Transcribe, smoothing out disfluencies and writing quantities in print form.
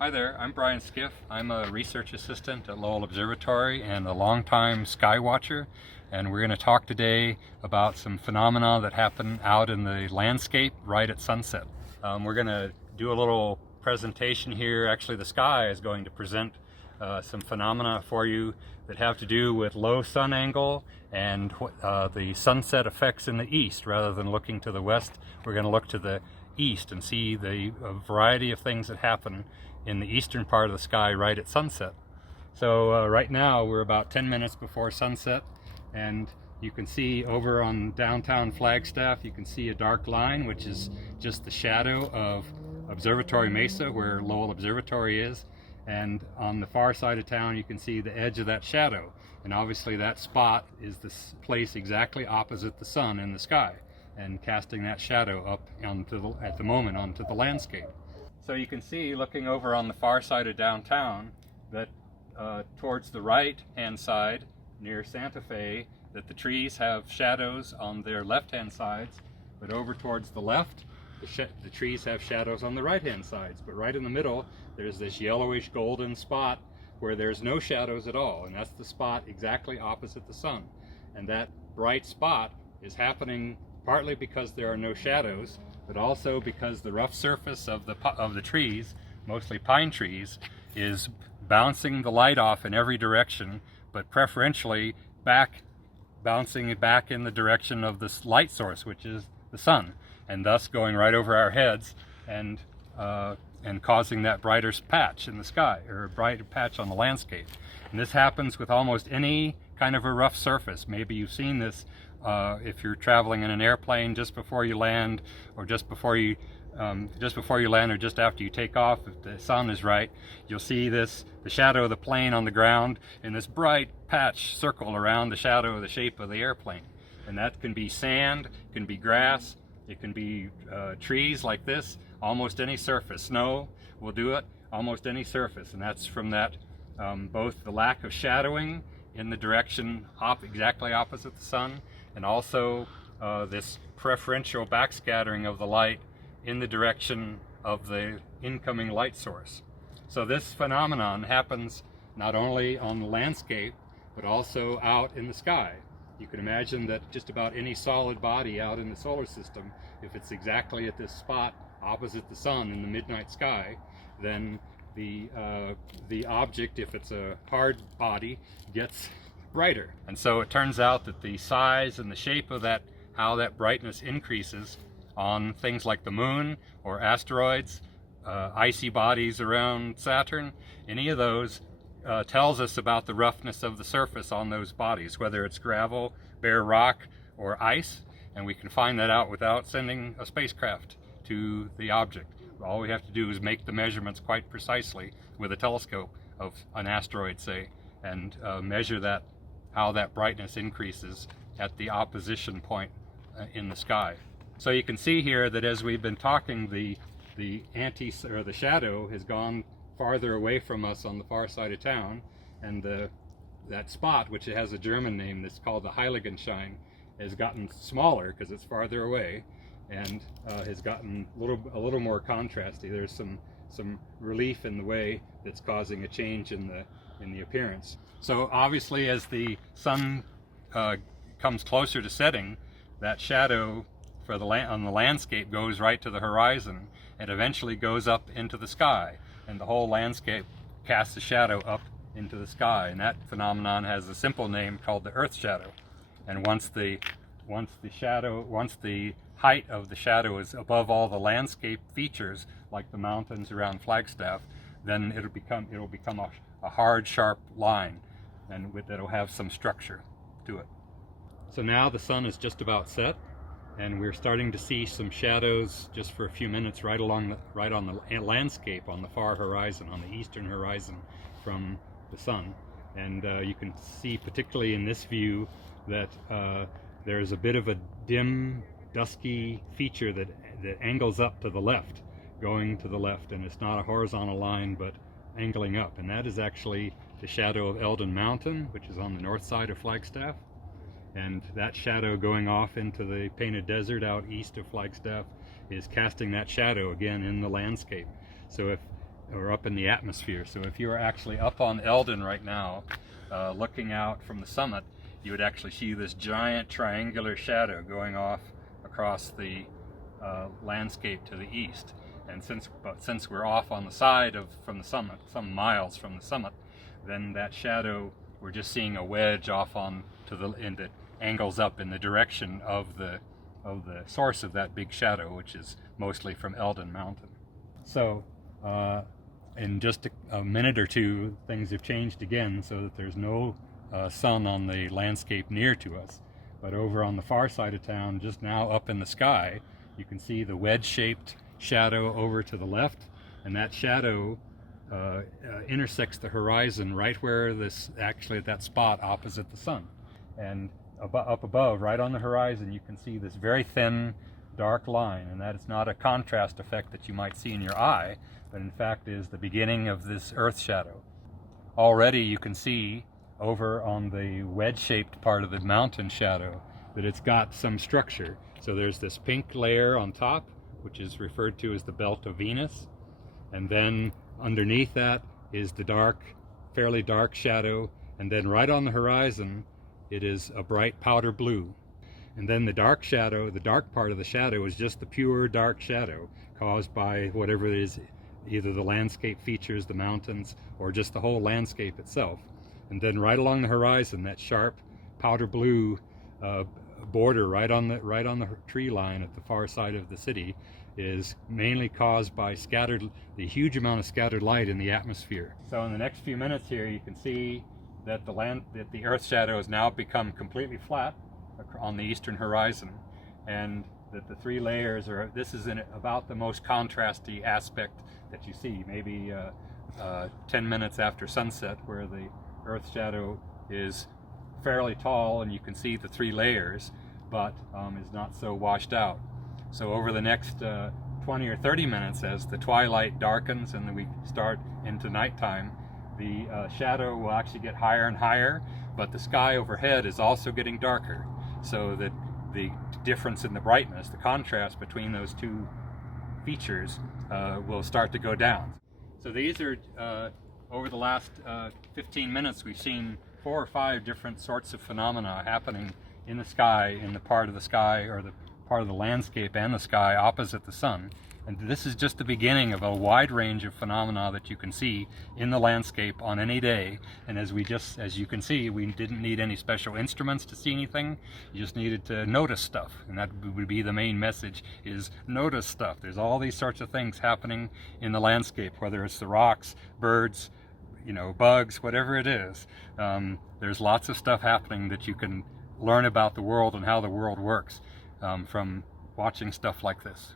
Hi there, I'm Brian Skiff. I'm a research assistant at Lowell Observatory and a longtime sky watcher. And we're going to talk today about some phenomena that happen out in the landscape right at sunset. We're going to do a little presentation here. Actually, the sky is going to present some phenomena for you that have to do with low sun angle and the sunset effects in the east. Rather than looking to the west, we're going to look to the east and see the variety of things that happen in the eastern part of the sky right at sunset. So right now we're about 10 minutes before sunset, and you can see over on downtown Flagstaff, you can see a dark line, which is just the shadow of Observatory Mesa, where Lowell Observatory is. And on the far side of town, you can see the edge of that shadow. And obviously that spot is this place exactly opposite the sun in the sky, and casting that shadow up onto at the moment onto the landscape. So you can see, looking over on the far side of downtown, that towards the right-hand side near Santa Fe, that the trees have shadows on their left-hand sides, but over towards the left, the trees have shadows on the right-hand sides. But right in the middle, there's this yellowish golden spot where there's no shadows at all, and that's the spot exactly opposite the sun. And that bright spot is happening partly because there are no shadows, but also because the rough surface of the trees, mostly pine trees, is bouncing the light off in every direction, but preferentially bouncing it back in the direction of this light source, which is the sun, and thus going right over our heads and causing that brighter patch in the sky, or a brighter patch on the landscape. And this happens with almost any kind of a rough surface. Maybe you've seen this if you're traveling in an airplane just before you land, or just before you land, or just after you take off. If the sun is right, you'll see the shadow of the plane on the ground in this bright patch circle around the shadow of the shape of the airplane. And that can be sand, it can be grass, it can be trees like this, almost any surface. Snow will do it, almost any surface. And that's from that both the lack of shadowing in the direction exactly opposite the sun, and also this preferential backscattering of the light in the direction of the incoming light source. So this phenomenon happens not only on the landscape, but also out in the sky. You can imagine that just about any solid body out in the solar system, if it's exactly at this spot opposite the sun in the midnight sky, then the object, if it's a hard body, gets brighter. And so it turns out that the size and the shape of that, how that brightness increases on things like the moon or asteroids, icy bodies around Saturn, any of those tells us about the roughness of the surface on those bodies, whether it's gravel, bare rock, or ice. And we can find that out without sending a spacecraft to the object. All we have to do is make the measurements quite precisely with a telescope of an asteroid, say, and measure that, how that brightness increases at the opposition point in the sky. So you can see here that as we've been talking, the shadow has gone farther away from us on the far side of town, and that spot, which has a German name that's called the Heiligenschein, has gotten smaller because it's farther away, and has gotten a little more contrasty. There's some relief in the way that's causing a change in the appearance. So obviously, as the sun comes closer to setting, that shadow on the landscape goes right to the horizon and eventually goes up into the sky, and the whole landscape casts a shadow up into the sky. And that phenomenon has a simple name called the Earth shadow. And once the height of the shadow is above all the landscape features, like the mountains around Flagstaff, then it'll become a hard, sharp line, and that'll have some structure to it. So now the sun is just about set, and we're starting to see some shadows just for a few minutes right on the landscape on the far horizon, on the eastern horizon from the sun. And you can see, particularly in this view, that there's a bit of a dim, dusky feature that angles up to the left, going to the left, and it's not a horizontal line but angling up, and that is actually the shadow of Eldon Mountain, which is on the north side of Flagstaff. And that shadow going off into the painted desert out east of Flagstaff is casting that shadow again in the landscape. So if or up in the atmosphere. So if you were actually up on Eldon right now, looking out from the summit, you would actually see this giant triangular shadow going off across the landscape to the east. And since we're off on the side from the summit, some miles from the summit, then that shadow, we're just seeing a wedge off on to the end that angles up in the direction of the source of that big shadow, which is mostly from Eldon Mountain. So in just a minute or two, things have changed again, so that there's no sun on the landscape near to us. But over on the far side of town, just now up in the sky, you can see the wedge-shaped shadow over to the left, and that shadow intersects the horizon right where actually at that spot opposite the sun. And up above, right on the horizon, you can see this very thin, dark line, and that is not a contrast effect that you might see in your eye, but in fact is the beginning of this earth shadow. Already you can see over on the wedge-shaped part of the mountain shadow that it's got some structure. So there's this pink layer on top, which is referred to as the belt of Venus, and then underneath that is the dark, fairly dark shadow, and then right on the horizon it is a bright powder blue. And then the dark shadow, the dark part of the shadow, is just the pure dark shadow caused by whatever it is, either the landscape features, the mountains, or just the whole landscape itself. And then right along the horizon, that sharp powder blue border right on the tree line at the far side of the city is mainly caused by the huge amount of scattered light in the atmosphere. So in the next few minutes here, you can see that the earth shadow has now become completely flat on the eastern horizon, and that the three layers this is about the most contrasty aspect that you see, maybe 10 minutes after sunset, where the earth shadow is fairly tall and you can see the three layers, but is not so washed out. So over the next 20 or 30 minutes, as the twilight darkens and then we start into nighttime, the shadow will actually get higher and higher, but the sky overhead is also getting darker, so that the difference in the brightness, the contrast between those two features, will start to go down. So these are, over the last 15 minutes, we've seen 4 or 5 different sorts of phenomena happening in the sky, in the part of the sky, or the part of the landscape and the sky opposite the sun. And this is just the beginning of a wide range of phenomena that you can see in the landscape on any day. And as you can see, we didn't need any special instruments to see anything. You just needed to notice stuff. And that would be the main message, is notice stuff. There's all these sorts of things happening in the landscape, whether it's the rocks, birds, bugs, whatever it is. There's lots of stuff happening that you can learn about the world and how the world works from watching stuff like this.